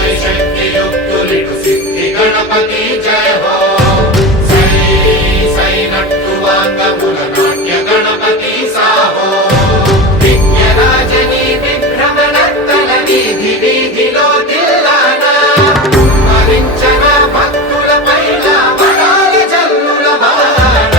जय शक्ति युक्तुलिटु सिद्धि गणपति जय हो सै नट्टु वांगमुल नाट्य गणपति साहो विघ्नराजनी विभ्रमणर्तन वीधि वीधिलो तिल्लाना మరించన భక్తుల పైన వరాల జల్లుల వాన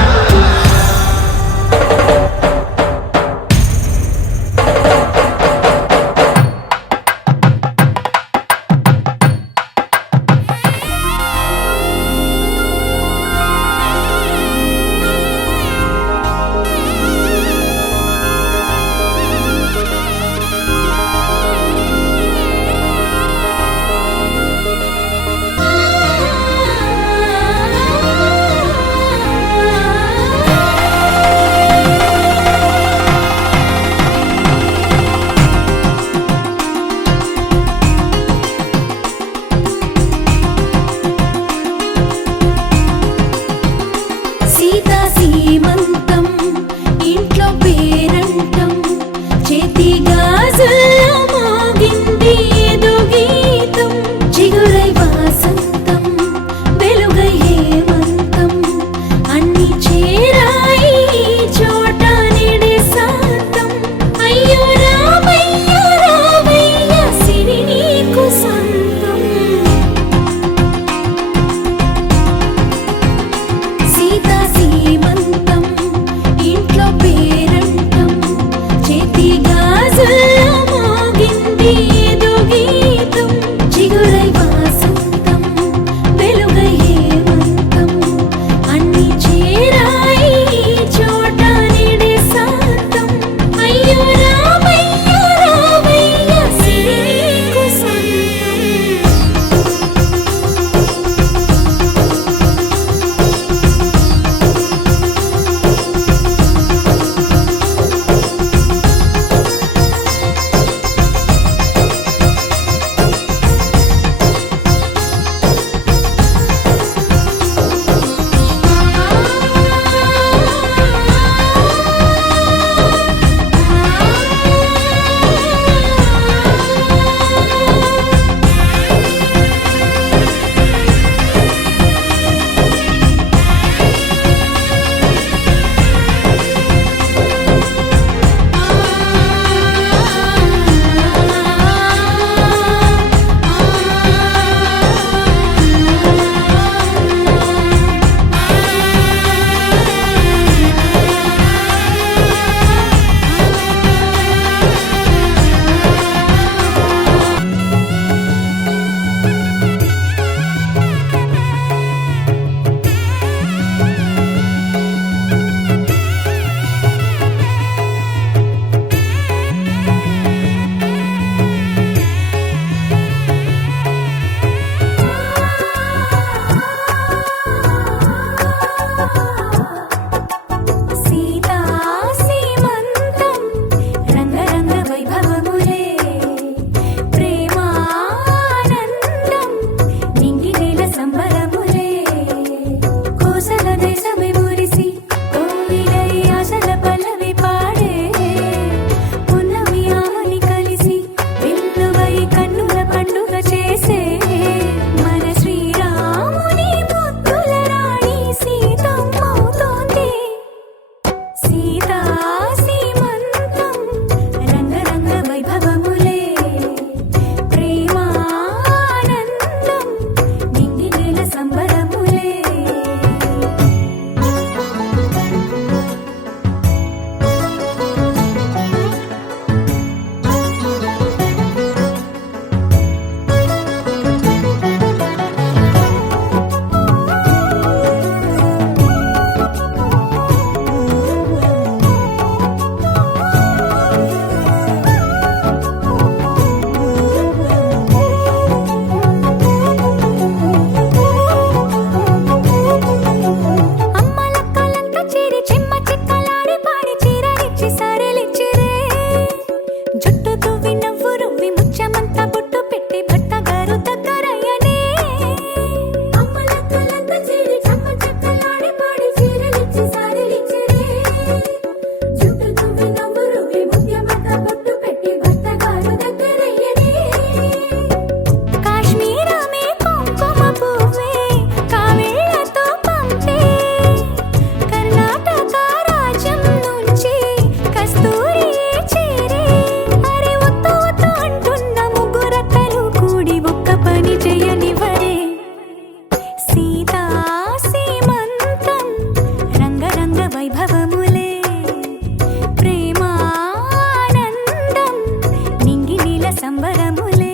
సంబరములే.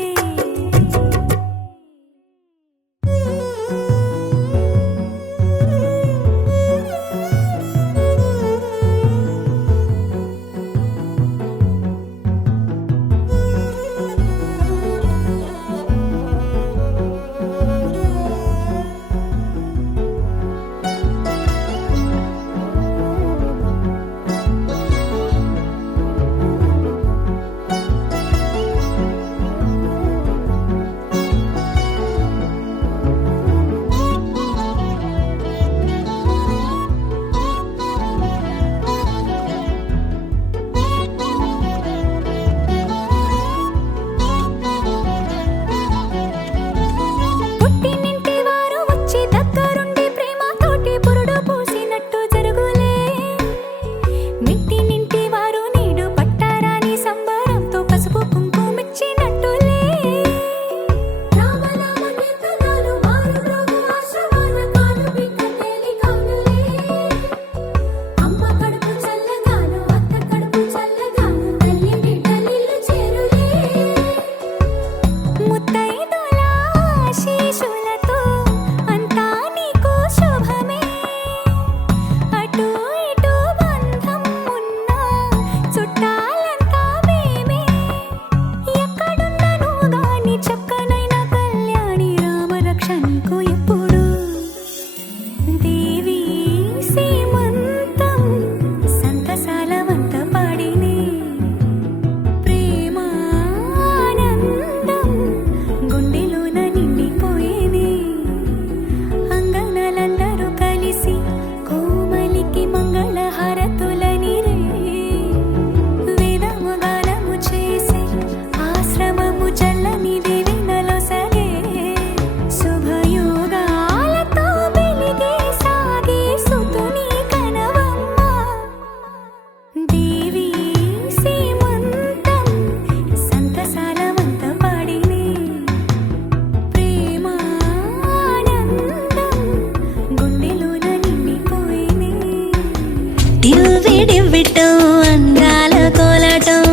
అందాల కోలాటం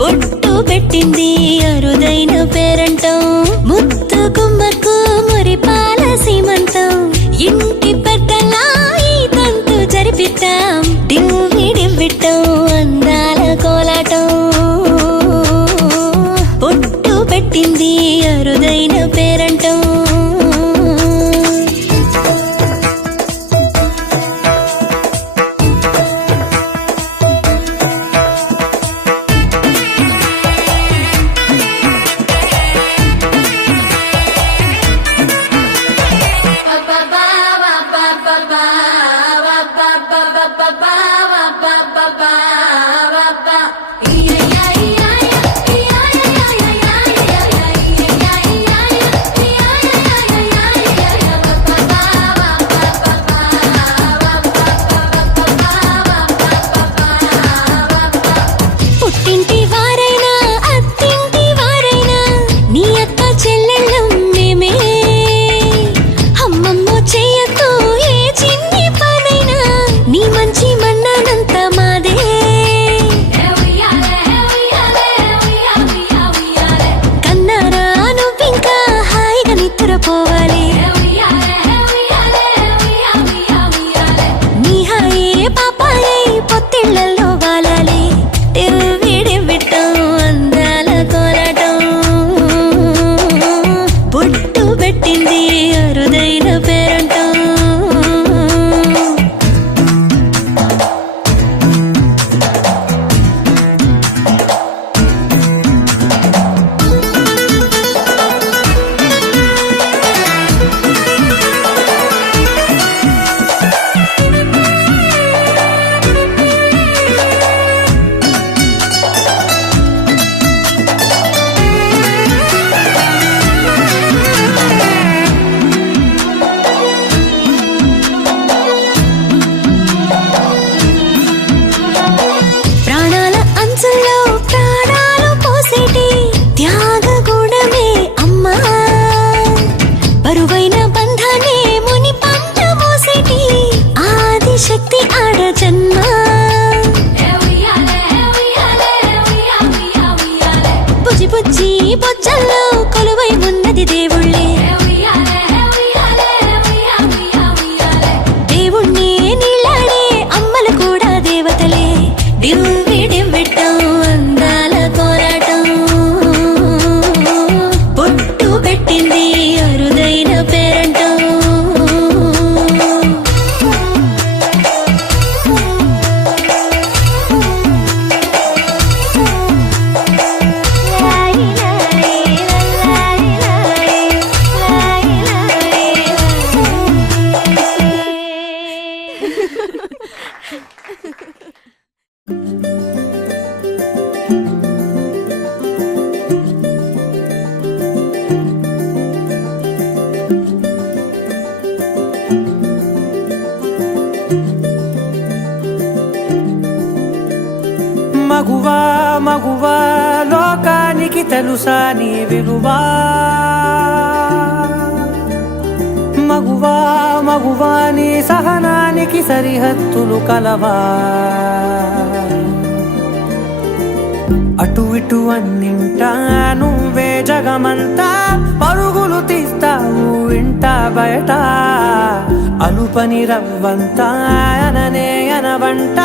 పొట్టు పెట్టింది అరుదైన పేరంటం ముత్తు కుమ్మకు మురిపాల సీమంతం ఇంటి పెద్దలా ఈ తంతు జరిపిద్దాం డివ్విడివ్విటం అందాల కోలాటం పొట్టు పెట్టింది అరుదైన పేరంటం బొజ్జల్లో కొలువై ఉన్నది దేవుళ్ళే దేవుణ్ణి నీళ్ళాడే అమ్మలు కూడా దేవతలే డివ్వి డివ్వెట్టం అందాల కోరాటం బొట్టు పెట్టింది అరుదైన పేరంటం మగువా మగువా లోకానికి తెలుసా నీ విలువా మగువా మగువా నీ సహనానికి సరిహద్దులు కలవా అటు ఇటు అన్నింటా నువ్వే జగమంతా పరుగులు తీస్తావు ఇంట బయట అలుపని రవ్వంతా అననే అనవంట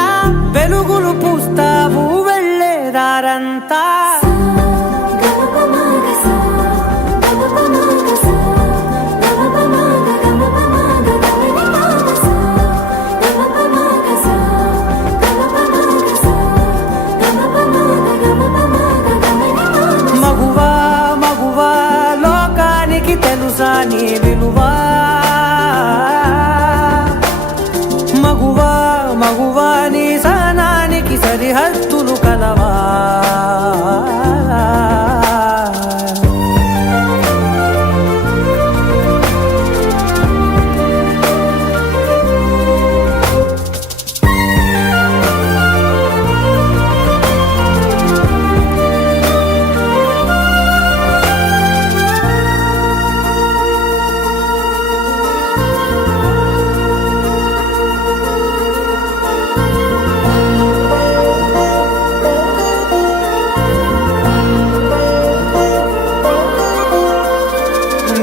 వెలుగులు పూస్తావు వెళ్ళేదారంతా మగువా మగువా లోకానికి తెలుసా నీ విలువా మగువా మగువా నీ సహనానికి సరిహద్దులు కలవా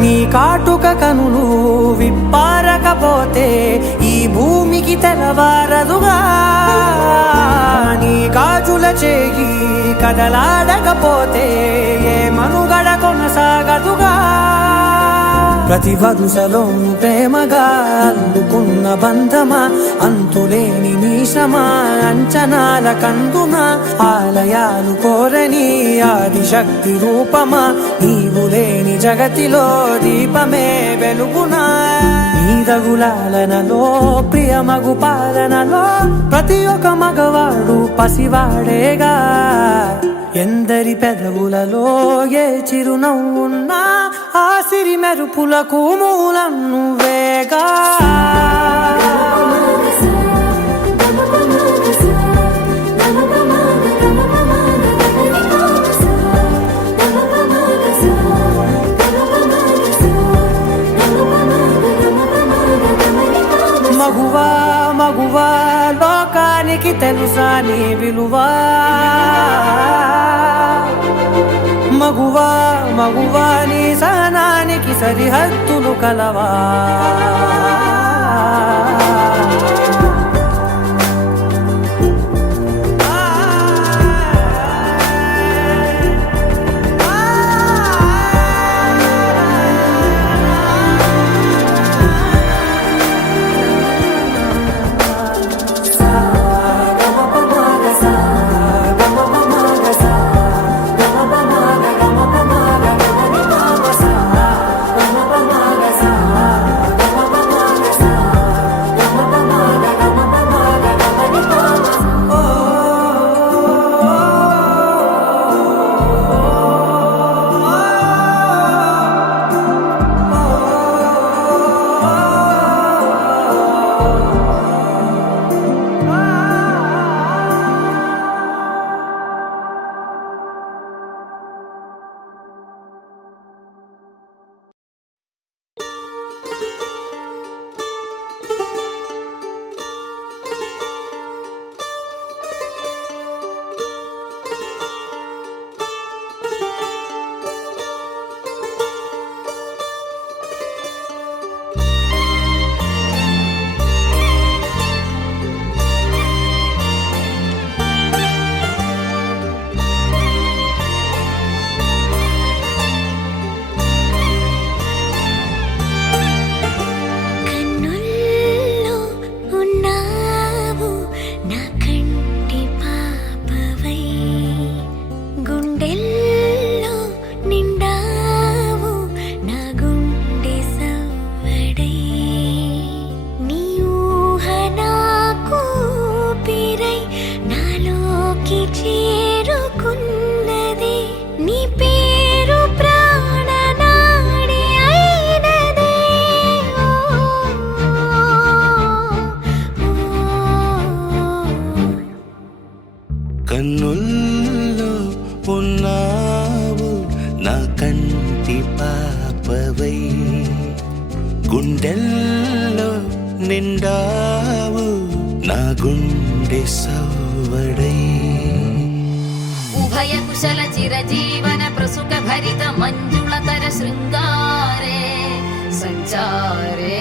నీ కాటుక కనులు విప్పారకపోతే ఈ భూమికి తెలవారదుగా నీ గాజుల చేయి కదలాడకపోతే ఏ మనుగడ కొనసాగదుగా ప్రతి వరుసలోను ప్రేమగా అల్లుకున్న బంధమా అంతులేని నీశమా అంచనాల కందుమా ఆలయాలు కోరని ఆదిశక్తి రూపమా నీవు లేని జగతిలో దీపమే వెలుగునా నీదగులాలనలో ప్రియమగు పాలనలో ప్రతి ఒక్క మగవాడు పసివాడేగా ఎందరి పెదవులలో ఏ చిరునవ్వున్నా ఆ సిరి మెరుపులకు మూలం నువ్వేగా మగువా మగువా లోకానికి తెలుసా నీ విలువా మగువా మగువా నీ సహనానికి సరిహద్దులు కలవా గుండెల్లో నిండావు నా గుండె సవ్వడై ఉభయ కుశల చిరజీవన ప్రసుక భరిత మంజుళతర శృంగారే సంచారే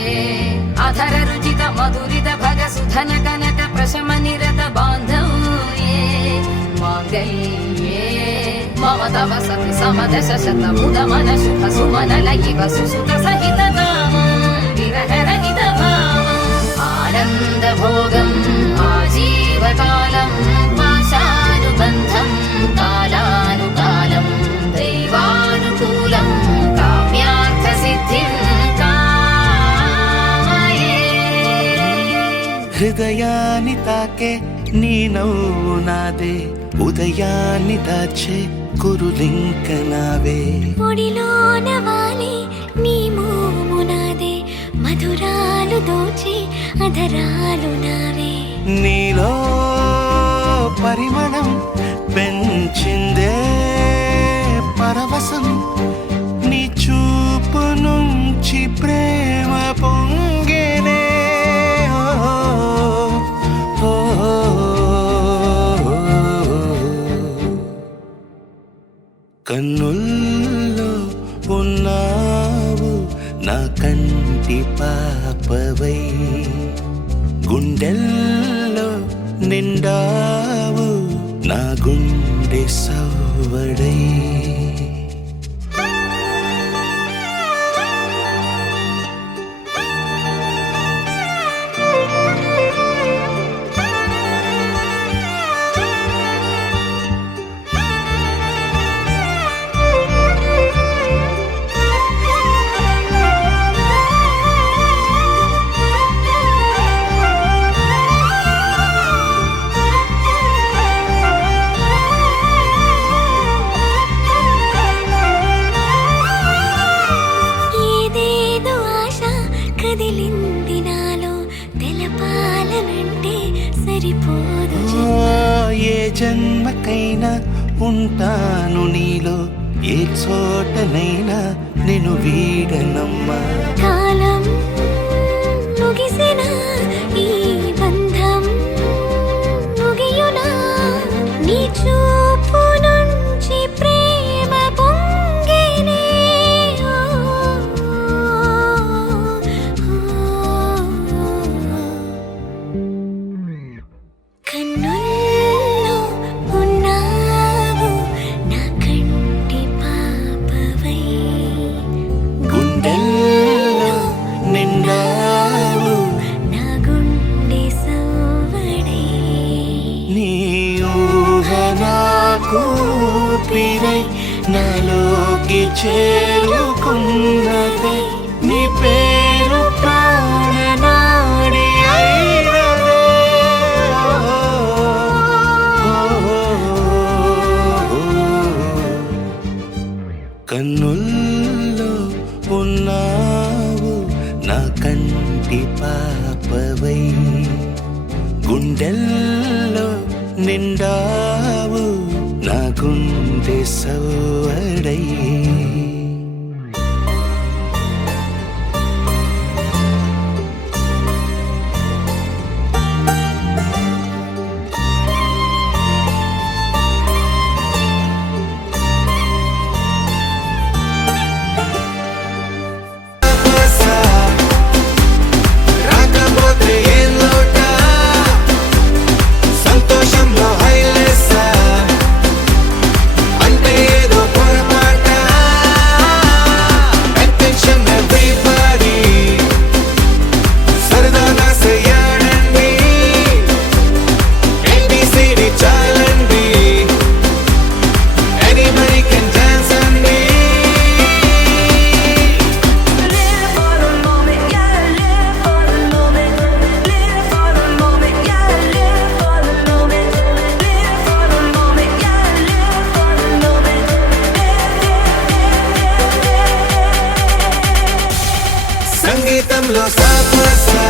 అధర రుచిత మధురిత భగ సుధన కనక ప్రశమ నిరత బాంధవ్యే మాంగళ్యే మమ తవ సతి సమదశ శతముద మన శుభ సుమన లయివ సుసుత సహిత కామం విరహ రహిత భావం ఆనంద భోగం ఆజీవకాలం పాశానుబంధం కాలానుకాలం దైవానుకూలం కామ్యార్థ సిద్ధిం కామయే. హృదయాన్ని తాకే నీ నవ్వు నాదే ఉదయాన్ని దాచే కురులింక నావే ఒడిలోన వాలి నీ మోము నాదే మధురాలు దోచి అధరాలు నావే నీలో పరిమళం పెంచిందే పరవశం నీ చూపు నుంచి ప్రేమ పొంగేనే ఓ, ఓ, ఓ. కన్నుల్లో ఉన్నావు నా కంటి పాపవై గుండెల్లో నిండావు నా గుండె సవ్వడై ఏదేదో ఆశ కదిలింది నాలో తెలపాలనంటే సరిపోదు ఏ జన్మకైనా ఉంటాను నీలో ఏ చోటనైనా నేను వీడనమ్మా కాలం ముగిసిన ఈ బంధం ముగియునా నీ చూపు నుంచి ప్రేమ పొంగేనే ఓ, ఓ, ఓ. కన్నుల్లో ఉన్నావు నా కంటి పాపవై గుండెల్లో నిండావు నా గుండె సవ్వడై నీ ఊహ నాకు ఊపిరై నాలోకి చేరుకున్నదే నీ పేరు ప్రాణనాడి అయినదే కన్నుల్లో ఉన్నావు నా కంటి పాపవై గుండెల్లో నిండావు నా గుండె సవ్వడై రాకపోతే ఏం లోట సంతోషంలో హైలేసా అంటే ఏదో పొరపాట అటెన్షన్ ఎవ్రీబడి సరదాగా చేయాలండి ABCD చాలండి ఎనీబడి కెన్ డాన్స్ అండి సంగీతంలో సాపసా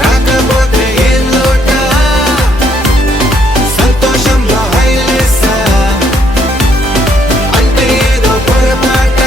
రాకపోతే ఏం లోట సంతోషంలో హైలేసా అంటే ఏదో పొరపాట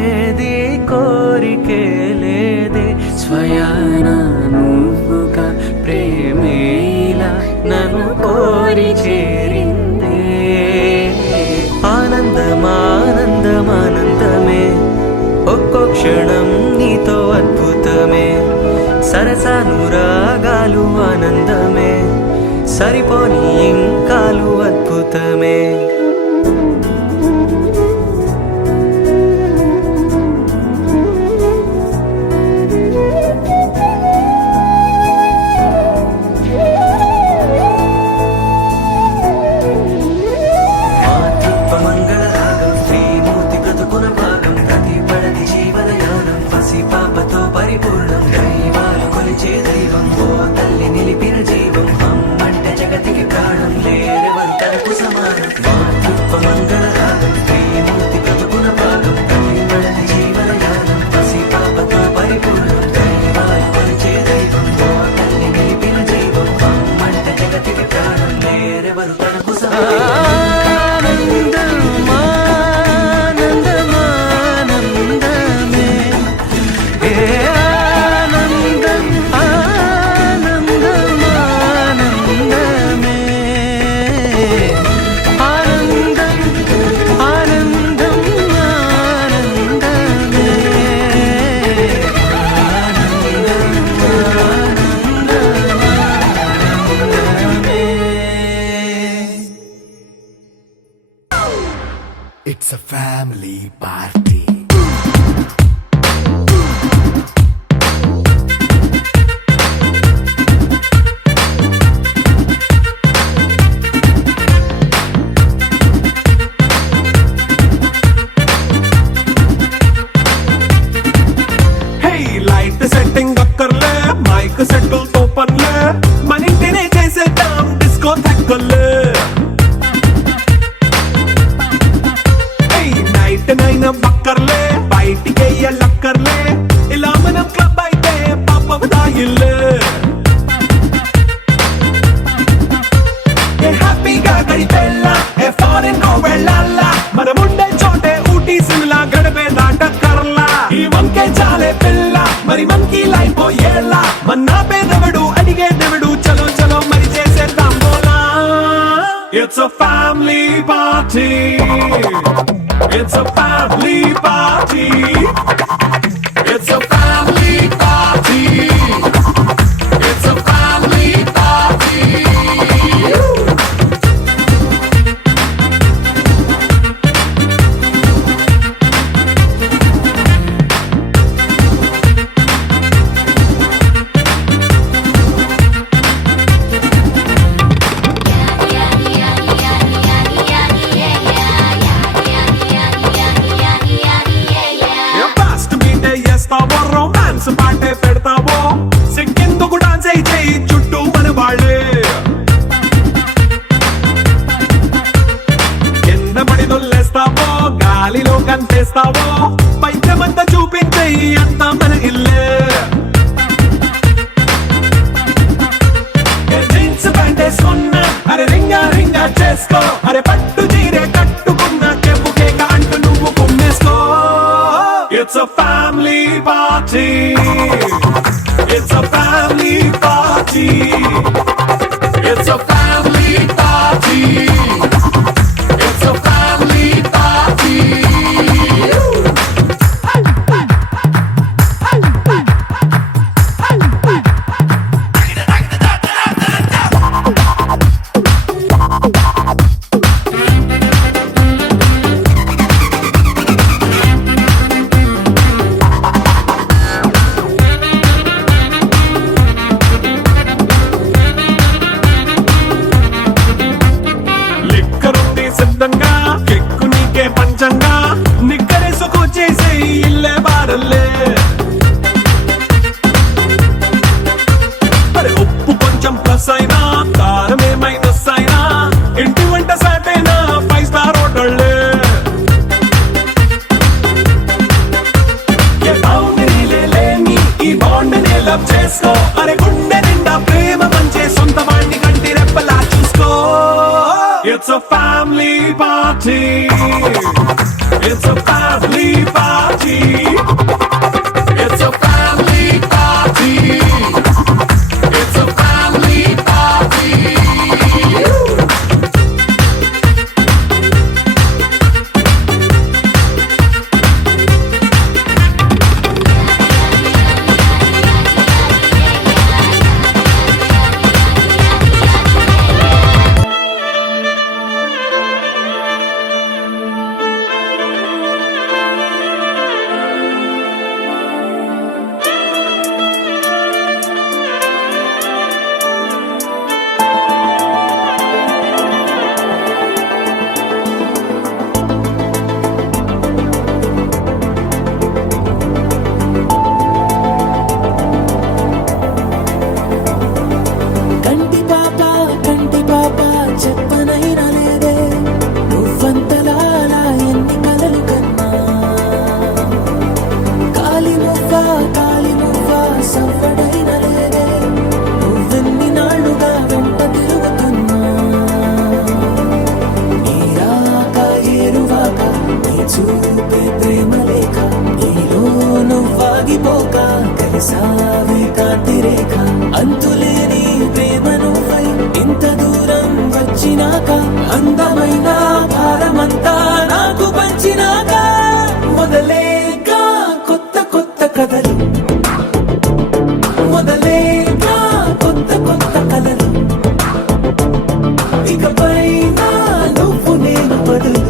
లేదే కోరికే లేదే స్వయాన నువ్వుగా ప్రేమేలా నన్ను కోరి చేరిందే ఆనందమానందమానందమే ఒక్కో క్షణం నీతో అద్భుతమే సరసానురాగాలు ఆనందమే సరిపోని ఇంకాలు అద్భుతమే మంగళరాగం శ్రీమూర్తి బ్రతుకున భాగం ప్రతి పడతి జీవనయానం పసి పాపతో పరిపూర్ణం దైవాలు కొలిచే దైవం ఓ తల్లి నిలిపిన జీవం అమ్మంటే జగతికి ప్రాణం లేరెవరు తనకు సమానం మాతృత్వ మంగళరాగం శ్రీమూర్తి బ్రతుకున భాగం ప్రతి పడతి జీవనయానం పసి పాపతో పరిపూర్ణం దైవాలు కొలిచే దైవం ఓ తల్లి నిలిపిన జీవం అమ్మంటే జగతికి ప్రాణం లేరెవరు తనకు సమానం It's a family party. Hey, light setting అక్కర్లే మైక్ సెట్టుల్ తో పనులే మన ఇంటినే చేసేద్దాం డిస్కో థక్కర్లే నైట్ నైన్ బక్కర్లే బయటికి లక్కర్లే ఇలా మనం క్లబ్ అయితే పాపదాయిల్లే హ్యాపీగా గడిపెళ్ళా ఫారెన్ నో వెళ్ళాలా మనముండే చోటే ఊటీ సిమ్లా గడిపే దాటక్కర్లా ఈ వంకే చాలే పిల్ల మరి మనకి లైఫ్ ఏళ్ళ మన్నా పేదవడు అడిగేదెవడు చలో చలో మరి చేసేద్దాం బోలా it's a family party. It's a family party. It's a family party. It's a family party. Romance పాటే పెడతావో సిక్కిందుకు డాన్స్ అయి చేయి చుట్టూ మన వాళ్ళే కింద పడి దొల్లేస్తావో గాలిలో కనిపిస్తావో పైద్యమంతా చూపించేయి అంతా మన ఇల్లే జీన్స్ ప్యాంట్ వేసుకున్నా అరే రింగా రింగా చేసుకో అరే పట్టు చీరే కట్టుకున్న చెప్పు కేక అంటూ నువ్వు కుమ్మేసుకో It's a family party. It's a family party. It's a family party. It's a family party. సిద్ధంగా కెక్కు నీకే పంచంగా నిక్కరేసుకు చేసే ఇల్లే బారల్లే అరే ఉప్పు కొంచెం ప్లస్ అయినా కారమే మైనస్ అయినా ఇంటి వంట సాటైనా 5 స్టార్ హోటళ్ళే ఏ బౌండరీలే లేని ఈ బాండ్ నే లవ్ చేసుకో అరే గుండె నిండా ప్రేమ పంచే సొంత వాణ్ణి కంటి రెప్పలా చూసుకో It's a family party. It's a family party. మరిచిపోక కలిసావే కాంతి రేఖ అంతులేని ప్రేమ నువ్వై ఇంత దూరం వచ్చినాక అందమైన భారమంతా నాకు పంచినాక మొదలేగా కొత్త కొత్త కథలు మొదలేగా కొత్త కొత్త కథలు ఇకపై నువ్వు నేను బదులు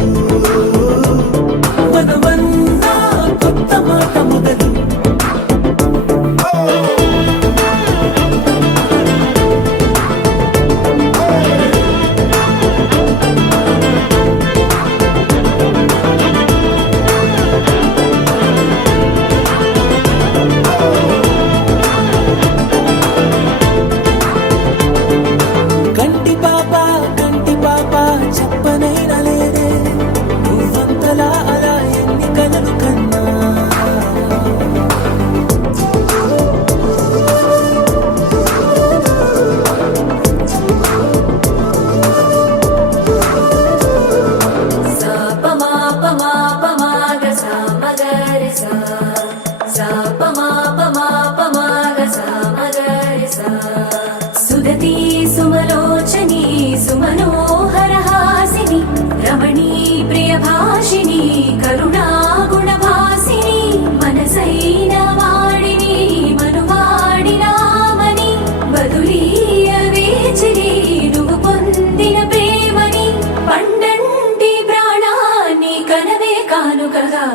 మనమన్నా కొత్త మాట మొదలు కంటి పాప చెప్పనైనా లేదే నువ్వంతలా అలా ఎన్ని కలలు కన్నా సుదతి సుమలోచని సుమనోహర హాసిని రమణీ ప్రియ భాషిని కరుణా గుణభాసిని మనసైన వాడిని మనువాడినామని బదులీయ వేచిని నువ్వు పొందిన ప్రేమని పండంటి ప్రాణాన్ని కనవే కానుకగా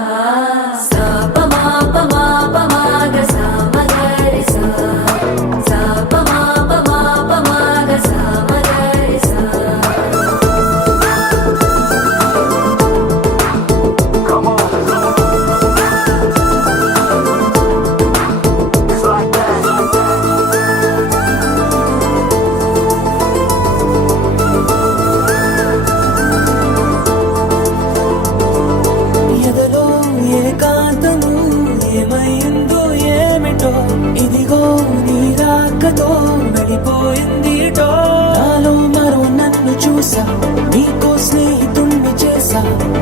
ఎదలో ఏకాంతము ఏమైందో ఏమిటో ఇదిగో నీ రాకతో వెళ్ళిపోయిందిటో నాలో మరో నన్ను చూసా నీకో స్నేహితుణ్ణి చేసా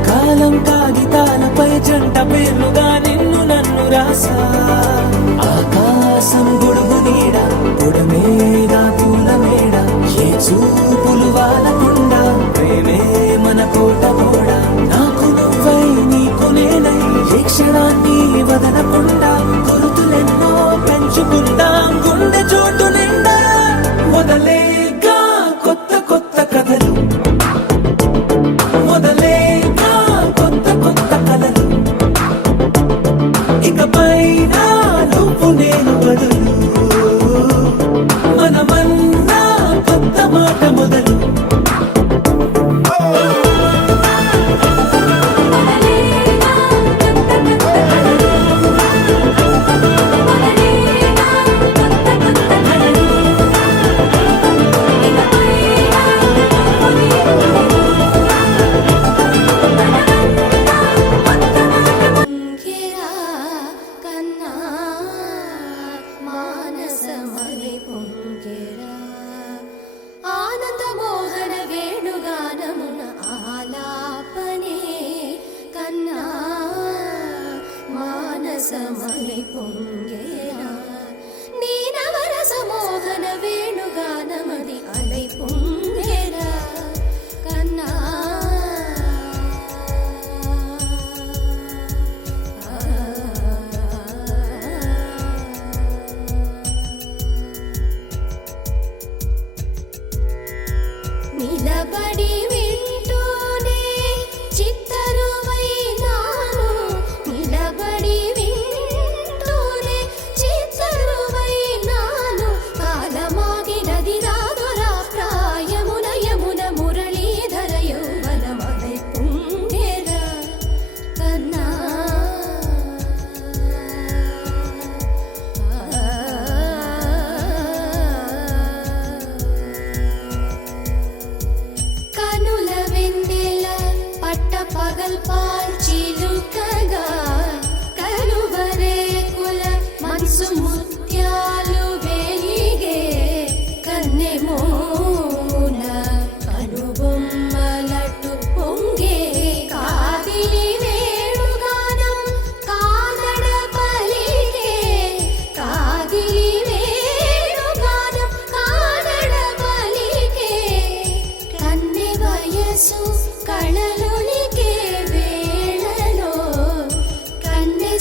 కాలం కాగితాలపై జంట పేర్లుగా నిన్ను నన్ను రాసా ఆకాశం గొడుగు నీడ పొడమేడ పూల మేడ ఏ చూపులు వాలకుండా ప్రేమే మన కోట గోడ నాకు నువ్వై నీకు నేనై ఏ క్షణాన్ని వదలకుండా గుర్తులెన్నో పెంచుకుందాం గుండె చోటు నిండా మొదలేగా కొత్త కొత్త కథలు మొదలేగా కొత్త కొత్త కథలు ఇకపై నువ్వు నేను బదులు మనమన్నా కొత్త మాట మొదలు ఆనందమోహన వేణుగానమున ఆలాపనే కన్నా మానసమని పొంగేరా నీ నవరస మోహన వేణుగానమది అలై పొంగేరా కన్నా నిలబడి వింటూనే చిత్తరువైనాను నిలబడి వింటూనే చిత్తరువైనాను కాలమాగినది రాదురా ప్రాయ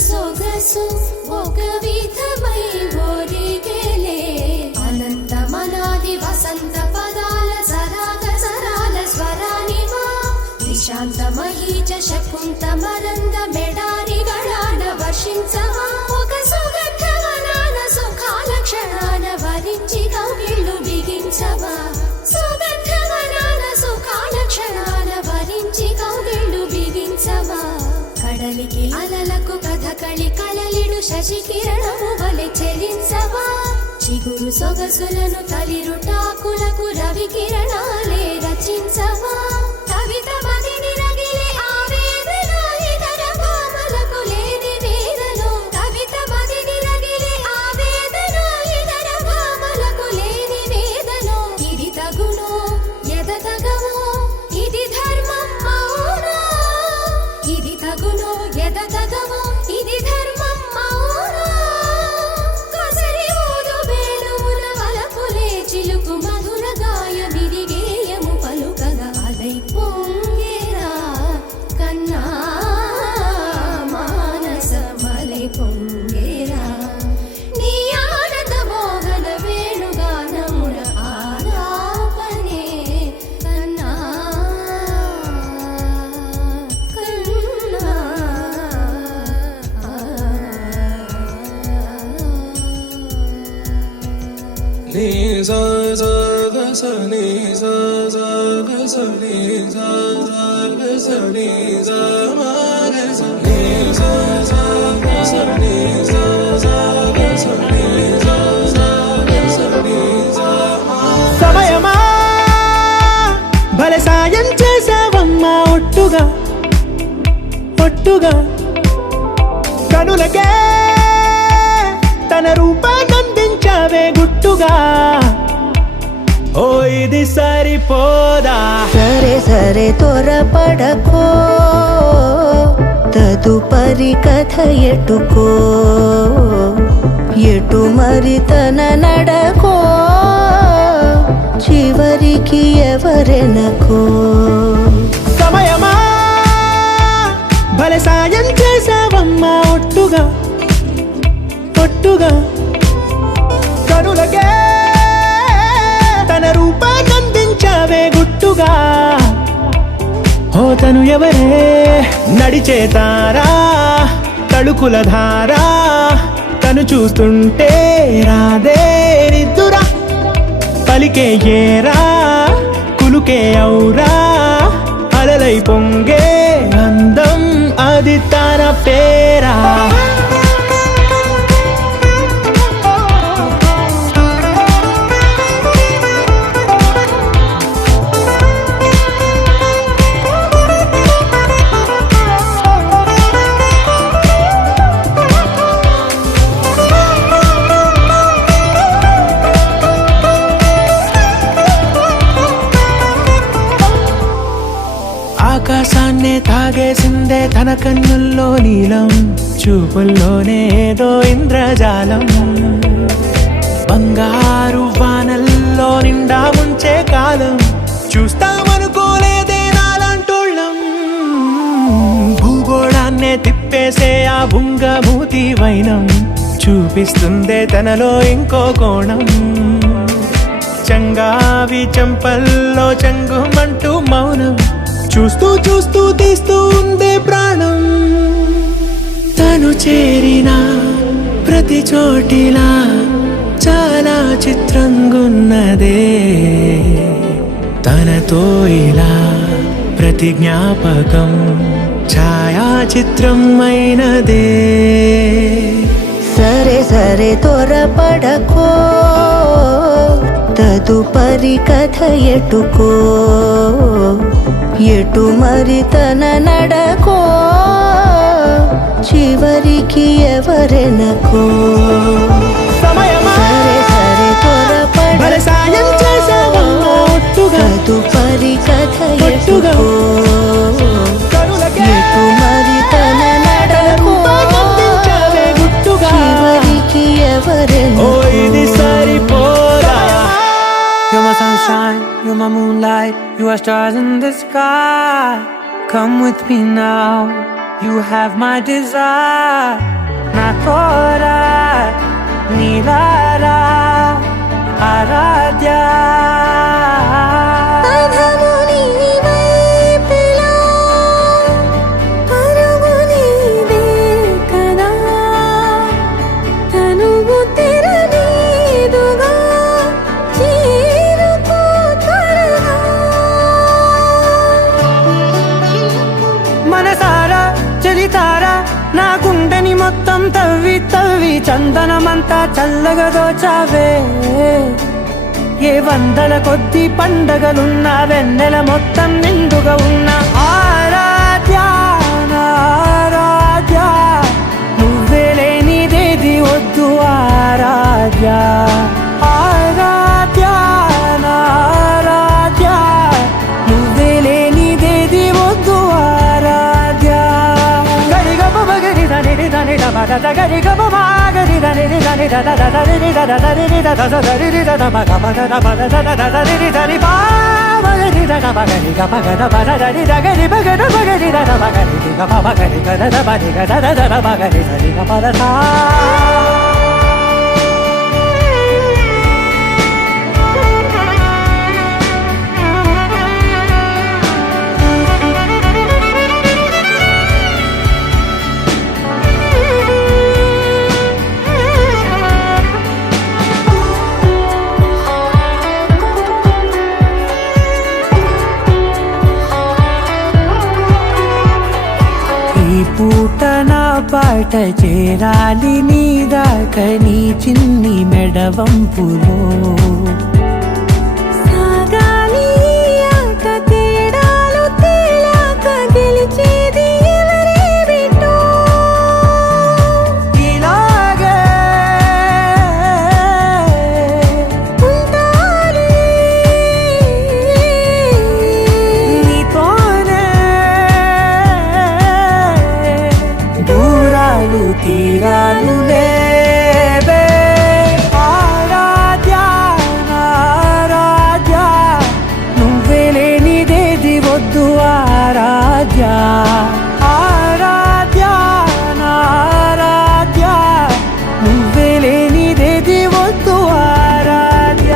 సొగసు ఒక విధమై ఒరిగేలే అనంతమనాది వసంత పదాల సరాగ సరాల స్వరానివా నిశాంత మహీచ శకుంత మరంద మెడారి గళాన వర్షించవా ఒక సుగంధవనాన సుఖాల క్షణాన వరించి కౌగిళ్ళు బిగించవా సుగంధవనాన సుఖాల క్షణాన వరించి కౌగిళ్ళు బిగించవా కడలికి అలలకు కథకళి కళలిడు శశి కిరణము వలె చెలించవా చిగురు సొగసులను తలిరుటాకులకు రవి కిరణాలే రచించవా కవిత మదిని రగిలే ఆవేదన ఇతర భామలకు లేని వేదన కవిత మదిని రగిలే ఆవేదన ఇతర భామలకు లేని వేదన ఇది తగునో ఎదతగమో ఇది ధర్మం మౌనా ఇది తగునో ఎదతగమో ఇది ధర్మం మౌనా కసరి ఊదు వేణువుల వలపులే చిలుకు మధుర గాయమిది గేయము పలుకగా అలై పొంగేరా కన్నా మానసమలై పొంగేరా నీ ఆనంద మోహన వేణుగానమున ఆలాపనే కన్నా నీ సా సా గ స నీ సా సా గ స నీ సా సా గ స నీ సా మా గ స నీ సా సా గ స నీ సా సా గ స నీ సా సా గ స నీ సా మా సమయమా భలే సాయం చేసావమ్మా ఒట్టుగా ఒట్టుగా కనులకే తన రూపాన్నందించావే గుట్టుగా ఓ ఇది సరిపోదా సరే సరే త్వరపడకో తదుపరి కథ ఎటుకో ఎటు మరి తన నడకో చివరికి ఎవరెనకో సమయమా భలే సాయం చేసావమ్మా ఒట్టుగా ఒట్టుగా కనులకే తన రూపాన్నందించావే గుట్టుగా ఓ తను ఎవరే నడిచే తారా తళుకుల ధారా తను చూస్తుంటే రాదే నిద్దురా పలికే ఏరా కులుకే ఔరా అలలై పొంగే అందం అది తన పేరా ఆకాశాన్నే తాగేసిందే తన కన్నుల్లో నీలం చూపుల్లోనే ఏదో ఇంద్రజాలం బంగారు వానల్లో నిండా ముంచే కాలం చూస్తామనుకోలేదే నాలాంటోళ్ళం భూగోళాన్నే తిప్పేసే ఆ బుంగమూతి వైనం చూపిస్తుందే తనలో ఇంకో కోణం చంగావి చెంపల్లో చెంగుమంటూ మౌనం చూస్తూ చూస్తూ తీస్తూ ఉందే ప్రాణం తను చేరిన ప్రతి చోటిలా చాలా చిత్రంగున్నదే తనతో ఇలా ప్రతి జ్ఞాపకం ఛాయాచిత్రం అయినదే సరే సరే త్వరపడకో తదుపరి కథ ఎటుకో ఎటు మరి తన నడకో చివరికి ఎవరెనకో సమయమా సరే సరే భలే సాయం చేసావమ్మా ఒట్టుగా తదుపరి కథ ఒట్టుగా ఎటుకో కనులకే ఎటు మరి తన నడకో రూపాన్నందించావే గుట్టుగా చివరికి ఎవరెనకో ఓ ఇది సరిపోదా You're my sunshine, you're my moonlight, you are stars in the sky. Come with me now, You have my desire, na tora, nilara, aradya. అధము నీ వైపులా, పరుగు నీదే కదా, తనువు తెర మీదుగా, చేరుకో త్వరగా. మనసారా చలితారా నా గుండెని మొత్తం తవ్వి తవ్వి చందనమంతా చల్లగా దోచావే. ఏ వందల కొద్ది పండగలున్నా వెన్నెల మొత్తం నిండుగా ఉన్న ఆరాధ్య నా ఆరాధ్య, నువ్వే లేనిదేది వద్దు ఆరాధ్య. ఆరాధ్య నా ఆరాధ్య, నువ్వే లేనిదేది వద్దు ఆరాధ్య. గరిగమ మగరి దని దని దమద గరిగమ మాగరి దని దని దద దరి దద దరి దద దరి దద మగ మగ దద దద దరి దరి పా మగరి దద మగరి గమ గద మద దరి దగరి మగద మగరి దద మగరి గమ మగరి గద దద మగరి గద దద మగరి దరి గమ దద. ఈ పూట నా పాట చేరాలి నీ దాకా నీ చిన్ని మెడవంపులో. సాగాలి ఈ ఆట తేడాలు తేలాక గెలిచేది ఎవరే బిడ్డో. ఇలాగే ఉంటాలి నీతోనే దూరాలు తీరాలు లేవే. ఆరాధ్య నా ఆరాధ్య, నువ్వే లేనిదేది వద్దు ఆరాధ్య. ఆరాధ్య నా ఆరాధ్య, నువ్వే లేనిదేది వద్దు ఆరాధ్య.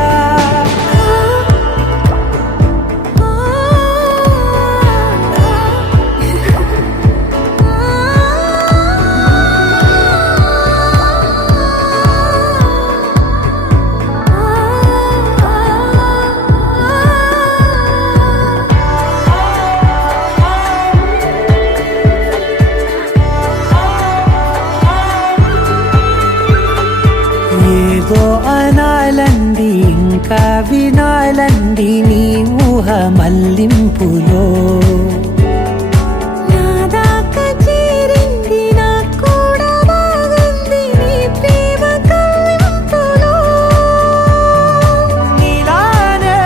ఏదో అనాలండి ఇంకా వినాలండి నీ ఊహ మల్లింపులో. నా దాకా చేరింది నాకు కూడా బాగుంది నీ ప్రేమ కవ్వింపులో. నీలానే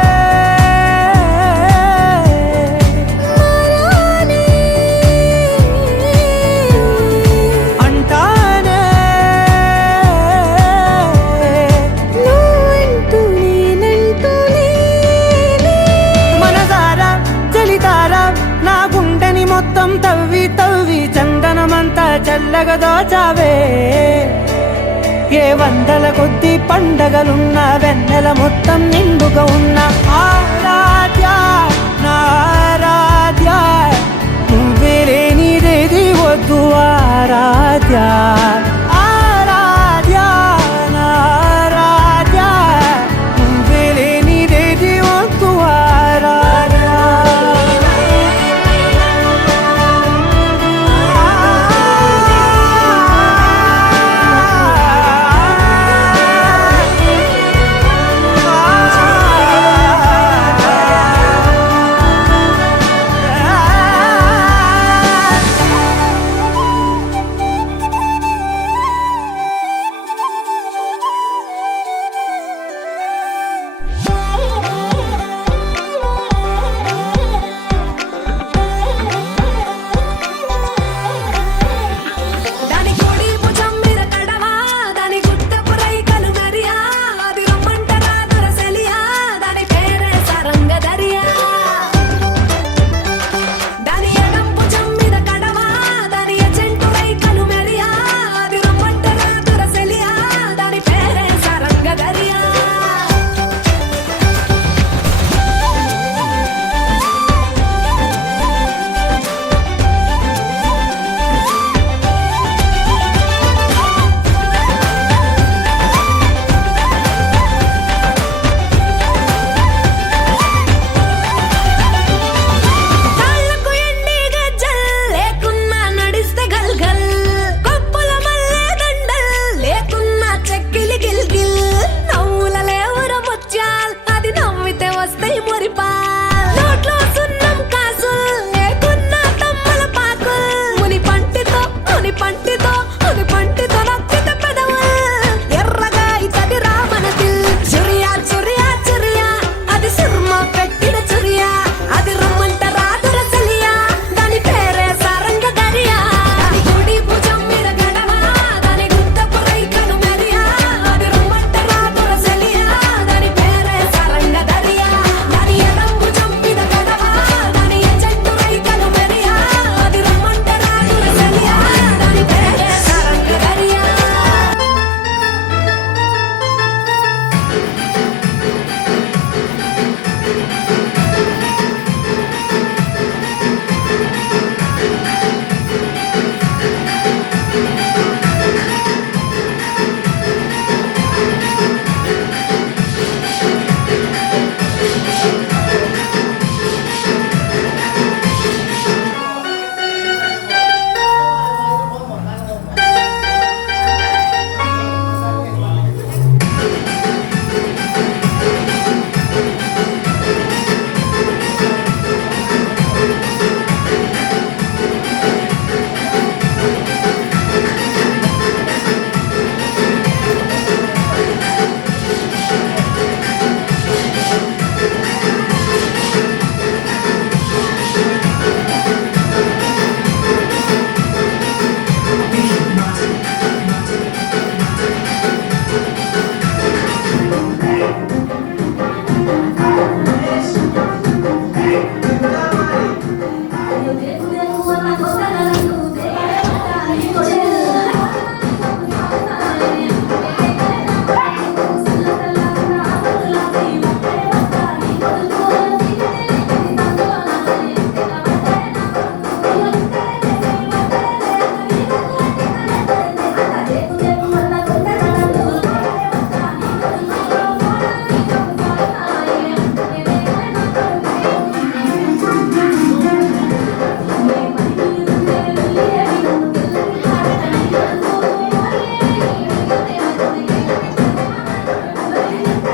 మరానే అంటానే నువ్వంటూ నేనంటూ లేనే. మనసారా చలితారా నా గుండెని మొత్తం తవ్వి తవ్వి చందనమంతా చల్లగా దోచావే. ఏ వందల కొద్ది పండగలున్నా వెన్నెల మొత్తం నిండుగా ఉన్న ఆరాధ్య నా ఆరాధ్య, నువ్వే లేనిదేది వద్దు ఆరాధ్య.